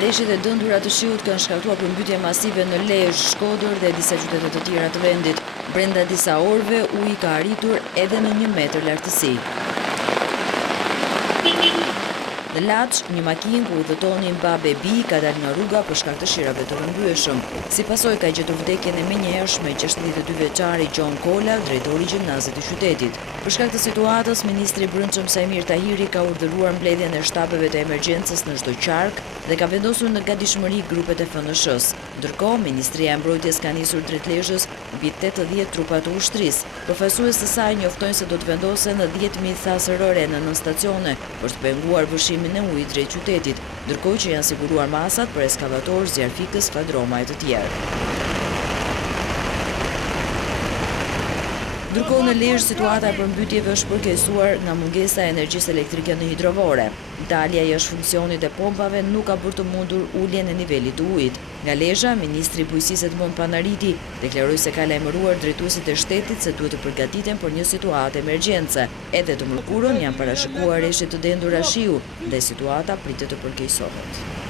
Reshjet e dëndura të shiut kanë shkaktuar përmbytje masive në Lezhë, Shkodër dhe disa qytete të tjera të vendit. Brenda disa orëve uji ka arritur edhe në 1 metër lartësi. Në Laç, një makinë ku udhëtonin babe bi ka dalë nga rruga për shkak të shirave të rëmbyeshëm. Si pasojë ka gjetur vdekjen e menjëhershme 62 vjeçari Gjon Kola, drejtori i gjimnazit të qytetit. Për shkak të situatës, ministri i Brendshëm Sajmir Tahiri ka urdhëruar mbledhjen e shtabeve të emergjencës në çdo qark dhe ka vendosur në gatishmëri grupet e FNSH-s. Ndërkohë, Ministria e Mbrojtjes ka nisur drejt Lezhës mbi 80 trupa të ushtrisë. Përfaqësues të saj njoftojnë se do të vendosen 10.000 thasë rëre në 9 stacione për të penguar vështrimin e ujit drejt qytetit, ndërkohë që janë siguruar masat për eskavator, zjarfikës, fladroma e të tjerë. Ndërkohë në Lezhë, situata e përmbytjeve është përkeqësuar nga mungesa e energjisë elektrike në hidrovore. Dalja jashtë funksionit e pompave nuk ka bërë të mundur uljen e nivelit të ujit. Nga Lezhë, ministri i Bujqësisë Edmond Panariti deklaroi se ka lajmëruar drejtuesit e shtetit se duhet të përgatiten për një situatë emergjence. Edhe të mërkurën janë parashikuar reshje të dendura shiu dhe situata pritet të përkeqësohet.